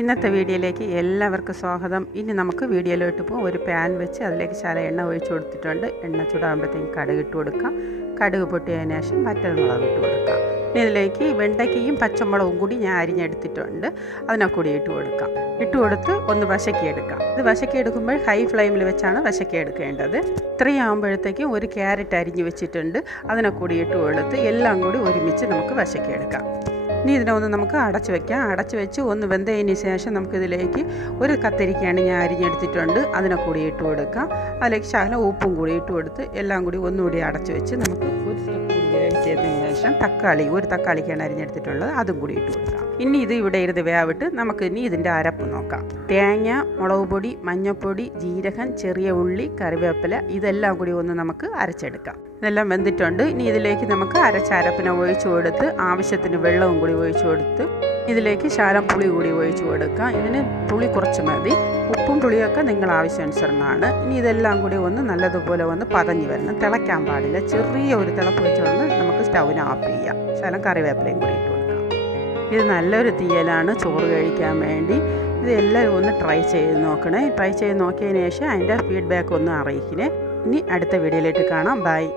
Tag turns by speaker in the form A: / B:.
A: ഇന്നത്തെ വീഡിയോയിലേക്ക് എല്ലാവർക്കും സ്വാഗതം. ഇനി നമുക്ക് വീഡിയോയിലോട്ട് പോകും ഒരു പാൻ വെച്ച് അതിലേക്ക് ശല എണ്ണ ഒഴിച്ചു കൊടുത്തിട്ടുണ്ട്. എണ്ണ ചൂടാകുമ്പോഴത്തേക്കും കടുക് ഇട്ട് കൊടുക്കാം. കടുക് പൊട്ടിയതിന് ശേഷം വറ്റൽമുളക് ഇട്ട് കൊടുക്കാം. ഇതിലേക്ക് വെണ്ടയ്ക്കയും പച്ചമുളകും കൂടി ഞാൻ അരിഞ്ഞെടുത്തിട്ടുണ്ട്. അതിനെ കൂടി ഇട്ട് കൊടുക്കാം. ഇട്ട് കൊടുത്ത് ഒന്ന് വശക്കി എടുക്കാം ഇത് വശക്കി എടുക്കുമ്പോൾ ഹൈ ഫ്ലെയിമിൽ വെച്ചാണ് വശക്കി എടുക്കേണ്ടത് ഇത്രയും ആകുമ്പോഴത്തേക്കും ഒരു ക്യാരറ്റ് അരിഞ്ഞ് വെച്ചിട്ടുണ്ട്. അതിനെ കൂടി ഇട്ട് കൊടുത്ത് എല്ലാം കൂടി ഒരുമിച്ച് നമുക്ക് വശക്കി എടുക്കാം ഇനി ഇതിനെ ഒന്ന് നമുക്ക് അടച്ച് വെക്കാം. അടച്ച് വെച്ച് ഒന്ന് വെന്തതിന് ശേഷം നമുക്കിതിലേക്ക് ഒരു കത്തിരിക്കയാണ് ഞാൻ അരിഞ്ഞെടുത്തിട്ടുണ്ട്. അതിനെ കൂടി ഇട്ട് കൊടുക്കാം. അതിലേക്ക് ശകലം ഉപ്പും കൂടി ഇട്ട് കൊടുത്ത് എല്ലാം കൂടി ഒന്നുകൂടി അടച്ച് വെച്ച് നമുക്ക് ഒരു സ്റ്റെപ്പ് വേവിച്ചതിന് ശേഷം തക്കാളി ഒരു തക്കാളിക്കാണ് അരിഞ്ഞെടുത്തിട്ടുള്ളത്. അതും കൂടി ഇട്ട് കൊടുക്കാം. ഇനി ഇത് ഇവിടെ ഇരുന്ന് വേവിട്ട് നമുക്ക് ഇനി ഇതിന്റെ അരപ്പ് നോക്കാം. തേങ്ങ മുളക് പൊടി മഞ്ഞൾപ്പൊടി ജീരകം ചെറിയ ഉള്ളി കറിവേപ്പില ഇതെല്ലാം കൂടി ഒന്ന് നമുക്ക് അരച്ചെടുക്കാം. ഇതെല്ലാം വെന്തിട്ടുണ്ട്. ഇനി ഇതിലേക്ക് നമുക്ക് അരച്ച അരപ്പിനെ ഒഴിച്ചു കൊടുത്ത് ആവശ്യത്തിന് വെള്ളവും കൂടി ഒഴിച്ചു കൊടുത്ത് ഇതിലേക്ക് ശാലം പുളി കൂടി ഒഴിച്ചു കൊടുക്കാം. ഇതിന് പുളി കുറച്ച് മതി. ഉപ്പും പുളിയൊക്കെ നിങ്ങൾ ആവശ്യാനുസരണമാണ്. ഇനി ഇതെല്ലാം കൂടി ഒന്ന് നല്ലതുപോലെ ഒന്ന് പതഞ്ഞ് വരണം. തിളയ്ക്കാൻ പാടില്ല. ചെറിയ ഒരു തിളപ്പ് നമുക്ക് സ്റ്റൗവിന് ഓഫ് ചെയ്യാം. ശകലം കറിവേപ്പിലയും കൂടി ഇട്ട് കൊടുക്കാം. ഇത് നല്ലൊരു തീയലാണ് ചോറ് കഴിക്കാൻ വേണ്ടി. ഇത് എല്ലാവരും ഒന്ന് ട്രൈ ചെയ്ത് നോക്കണേ. ട്രൈ ചെയ്ത് നോക്കിയതിന് ശേഷം അതിന്റെ ഫീഡ്ബാക്ക് ഒന്ന് അറിയിക്കണേ. ഇനി അടുത്ത വീഡിയോയിലേക്ക് കാണാം. ബൈ.